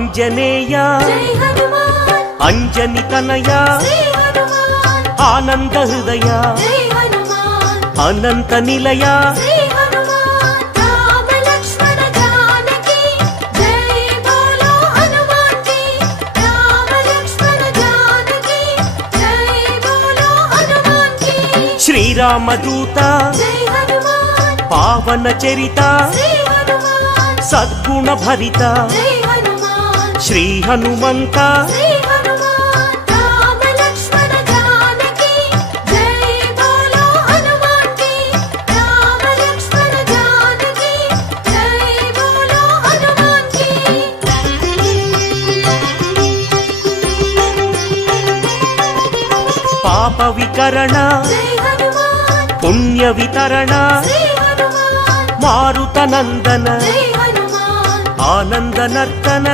అంజనేయ అంజని తనయ ఆనంద హృదయ అనంత నిలయ శ్రీరామదూత పావన చరిత సద్గుణ భరిత శ్రీ హనుమంత పాప వికరణ పుణ్య వితరణ మారుత నందన ఆనంద నర్తన